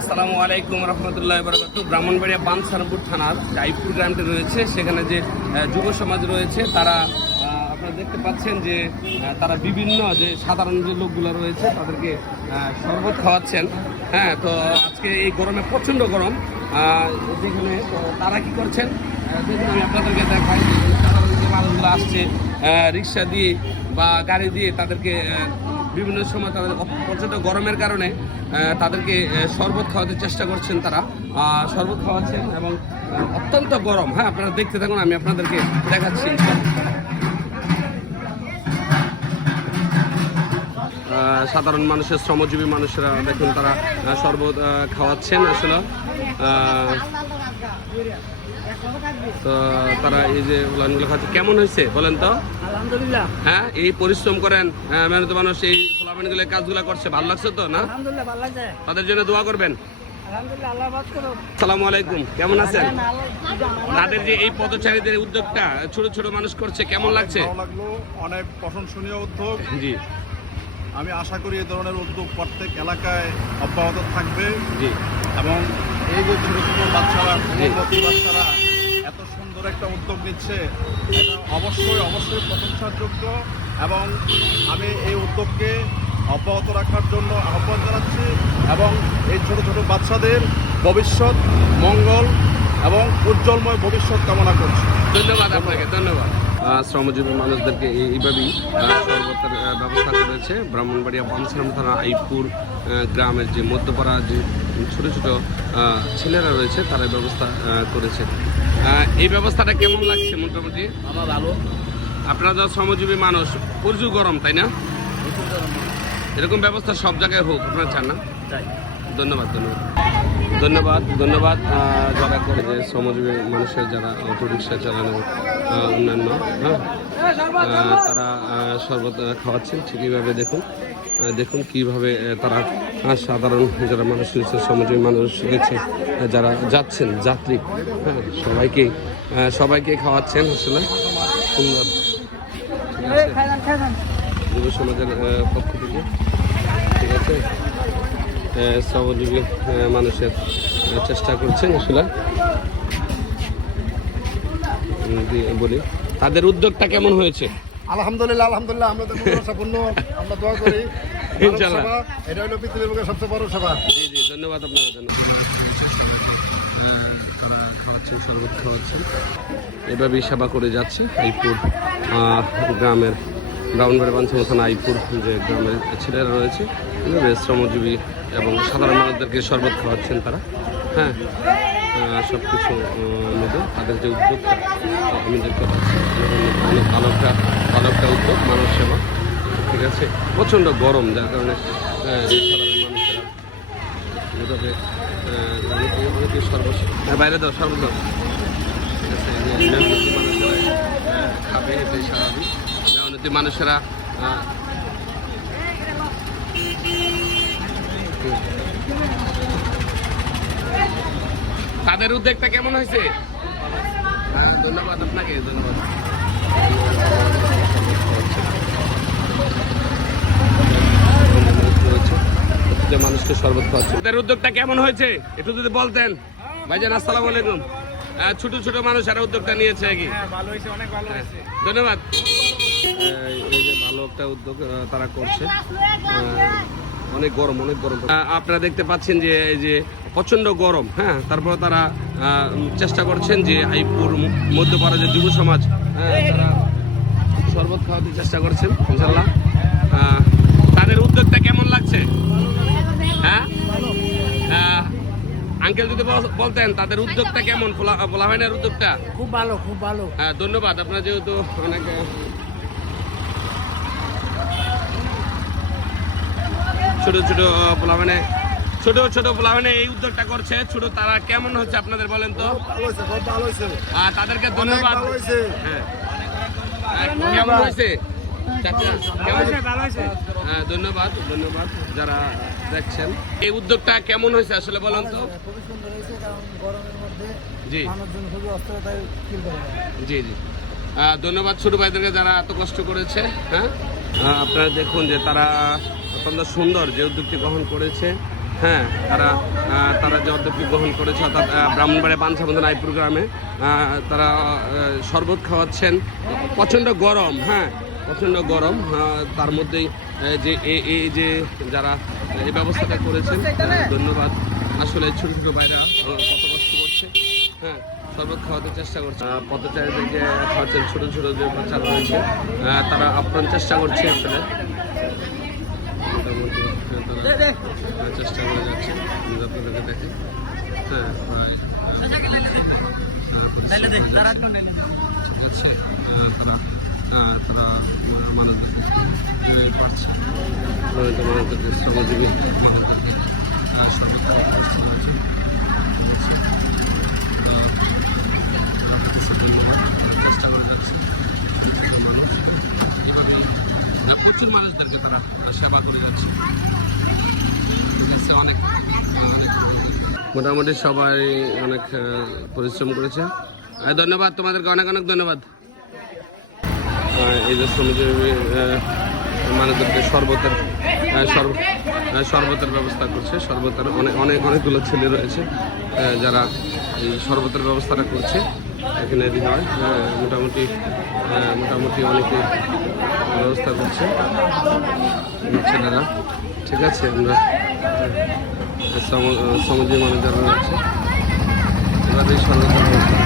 আসসালামু আলাইকুম রহমতুল্লাহ বরকাতুহু। ব্রাহ্মণবাড়িয়া বাঞ্ছারামপুর থানার আইপুর গ্রামটি রয়েছে, সেখানে যে যুব সমাজ রয়েছে তারা আপনারা দেখতে পাচ্ছেন যে তারা বিভিন্ন যে সাধারণ যে লোকগুলো রয়েছে তাদেরকে শরবত খাওয়াচ্ছেন। হ্যাঁ, তো আজকে এই গরমে প্রচণ্ড গরম, যেখানে তারা কি করছেন দেখুন, আমি আপনাদেরকে দেখাই। সাধারণ যে মানুষগুলো আসছে রিক্সা দিয়ে বা গাড়ি দিয়ে, তাদেরকে বিভিন্ন সময় তাদের প্রচণ্ড গরমের কারণে তাদেরকে শরবত খাওয়াতে চেষ্টা করছেন। তারা শরবত খাওয়াচ্ছেন এবং অত্যন্ত গরম। হ্যাঁ, আপনারা দেখতে থাকুন, আমি আপনাদেরকে দেখাচ্ছি। সাধারণ মানুষের, শ্রমজীবী মানুষেরা দেখুন তারা শরবত খাওয়াচ্ছেন আসলে। তো তারা এই যে ফুলানগুলো খাচ্ছে, কেমন হয়েছে বলেন তো? আলহামদুলিল্লাহ। হ্যাঁ, এই পরিশ্রম করেন, মেহনত মানুষ এই ফুলাপানগুলো কাজগুলো করছে, ভালো লাগছে তো? না, আলহামদুলিল্লাহ ভালো লাগছে। তাদের জন্য দোয়া করবেন। আলহামদুলিল্লাহ, আল্লাহ বাদ করো। আসসালামু আলাইকুম, কেমন আছেন? তাদের যে এই পদচারীদের উদ্যোগটা ছোট ছোট মানুষ করছে, কেমন লাগছে? ভালো লাগলো, অনেক প্রশংসনীয় উদ্যোগ। জি আমি আশা করি এই ধরনের উদ্যোগ প্রত্যেক এলাকায় অব্যাহত থাকবে। জি এবং এই যে ছোট ছোট বাচ্চারা, জি। বাচ্চারা এত সুন্দর একটা উদ্যোগ নিচ্ছে, এটা অবশ্যই অবশ্যই প্রশংসার যোগ্য। এবং আমি এই উদ্যোগকে অব্যাহত রাখার জন্য আহ্বান জানাচ্ছি এবং এই ছোট ছোট বাচ্চাদের ভবিষ্যৎ মঙ্গল এবং উজ্জ্বলময় ভবিষ্যৎ কামনা করছি। ধন্যবাদ আপনাকে, ধন্যবাদ। শ্রমজীবী মানুষদেরকে এইভাবেই শরবতের ব্যবস্থা করেছে ব্রাহ্মণবাড়িয়া বাঞ্ছারাম থানা আইপুর গ্রামের যে মধ্যপাড়া যে ছোট ছোট ছেলেরা রয়েছে তারা ব্যবস্থা করেছে। এই ব্যবস্থাটা কেমন লাগছে মোটামুটি? আমার ভালো। আপনারা তো শ্রমজীবী মানুষ, প্রচুর গরম তাই না? এরকম ব্যবস্থা সব জায়গায় হোক, আপনারা চান না? ধন্যবাদ, ধন্যবাদ, ধন্যবাদ, ধন্যবাদ। যারা করে যে শ্রমজীবী মানুষের, যারা অটোরিক্সা চালানো, অন্যান্য, হ্যাঁ, তারা শরবত খাওয়াচ্ছেন ঠিক এইভাবে। দেখুন দেখুন কীভাবে তারা সাধারণ যারা মানুষ রয়েছে, শ্রমজীবী মানুষ গেছে, যারা যাচ্ছেন যাত্রী, হ্যাঁ, সবাইকে খাওয়াচ্ছেন আসলে। সুন্দর, যুব সমাজের পক্ষ থেকে, ঠিক আছে, শ্রমজীবী মানুষের চেষ্টা করছেন আসলে। বলি, তাদের উদ্যোগটা কেমন হয়েছে? আলহামদুলিল্লাহ, আলহামদুলিল্লাহ। আমরা তো সম্পূর্ণ আমরা দোয়া করি, ইনশাআল্লাহ। এটা হলো পৃথিবীর বুকে সবচেয়ে বড় সেবা। জি জি, ধন্যবাদ আপনাকে, ধন্যবাদ। খাওয়াচ্ছেন, শরবত খাওয়াচ্ছেন, এভাবেই সেবা করে যাচ্ছে আইপুর গ্রামের ব্রাহ্মণবাড়িয়া বাঞ্ছারাম থানা আইপুর যে গ্রামের ছেলেরা রয়েছে, এভাবে শ্রমজীবী এবং সাধারণ মানুষদেরকে শরবত খাওয়াচ্ছেন তারা। হ্যাঁ, সব কিছু মধ্যে তাদের যে উদ্যোগটা আমি দেখতে পাচ্ছি, অনেক ভালো একটা উদ্যোগ, মানব সেবা, ঠিক আছে। প্রচণ্ড গরম, যার কারণে সাধারণ মানুষেরা এভাবে অনেকে বাইরে দাও শরবত দাও, ঠিক আছে। মেহনতি মানুষেরা খাবে, এটাই স্বাভাবিক। মেহনতি মানুষেরা তাদের উদ্যোগটা কেমন হয়েছে? ধন্যবাদ আপনাকে, ধন্যবাদ। মানুষকে শরবত খাওয়াচ্ছে, তাদের উদ্যোগটা কেমন হয়েছে একটু যদি বলতেন ভাইজান। আসসালামু আলাইকুম। ছোট ছোট মানুষ আর উদ্যোগটা নিয়েছে কি? ধন্যবাদ। এই যে ভালো একটা উদ্যোগ তারা করছে। অনেক গরম, অনেক গরম। আপনারা দেখতে পাচ্ছেন যে এই যে প্রচণ্ড গরম, হ্যাঁ, তারপর তারা চেষ্টা করছেন যে আইপুর মধ্যপাড়া যে যুব সমাজ, তারা শরবত খাওয়াতে চেষ্টা করছেন ইনশাল্লাহ। তাদের উদ্যোগটা কেমন লাগছে? হ্যাঁ, আঙ্কেল যদি বলতেন তাদের উদ্যোগটা কেমন, পোলাভাইনের উদ্যোগটা? খুব ভালো, খুব ভালো। হ্যাঁ, ধন্যবাদ। আপনার যেহেতু অনেক ছোট ছোট পোলাভাইনে, ছোট ছোট পোলাভাইনে এই উদ্যোগটা করছে, ছোট, তারা কেমন হচ্ছে আপনাদের বলেন তো? তাদেরকে ধন্যবাদ। হ্যাঁ, কেমন হয়েছে চাচা? হ্যাঁ, ধন্যবাদ, ধন্যবাদ যারা দেখছেন। এই উদ্যোগটা কেমন হয়েছে আসলে বলেন তো? খুবই সুন্দর হয়েছে, কারণ গরমের মধ্যে জি মানুষজন খুবই অস্থিরতায় ফিল করে। জি জি, ধন্যবাদ ছোট ভাইদেরকে যারা এত কষ্ট করেছে। হ্যাঁ, আপনারা দেখুন যে তারা অত্যন্ত সুন্দর যে উদ্যোগটি গ্রহণ করেছে, হ্যাঁ তারা যে উদ্যোগটি গ্রহণ করেছে অর্থাৎ ব্রাহ্মণবাড়িয়া বাঞ্ছাবন্ধন আইপুর গ্রামে তারা শরবত খাওয়াচ্ছেন। প্রচণ্ড গরম, হ্যাঁ প্রচণ্ড গরম, তার মধ্যেই যে এই যে যারা এই ব্যবস্থাটা করেছেন ধন্যবাদ। আসলে ছোটো ছোটো ভাইরা কত কষ্ট করছে, হ্যাঁ শরবত খাওয়াতে চেষ্টা করছে, পথচারীদেরকে খাওয়াচ্ছেন। ছোটো ছোটো যে বাচ্চা রয়েছে তারা আপ্রাণ চেষ্টা করছে আসলে, মোটামুটি তারা চেষ্টা করে যাচ্ছে আপনাদেরকে দেখে। হ্যাঁ মানুষদেরকে শ্রমজীবী প্রচুর মানুষদেরকে তারা সেবা করে যাচ্ছে। অনেক মোটামুটি সবাই অনেক পরিশ্রম করেছে। ধন্যবাদ তোমাদেরকে, অনেক অনেক ধন্যবাদ। এই যে শ্রমজীবী মানুষদেরকে শরবতের ব্যবস্থা করছে। শরবতের অনেকগুলো ছেলে রয়েছে যারা এই শরবতের ব্যবস্থাটা করছে এখানে হয়। মোটামুটি অনেকে ব্যবস্থা করছে ছেলেরা। ঠিক আছে, আমরা শ্রমজীবী মানুষ যারা রয়েছে এবার এই শরবতের ব্যবস্থা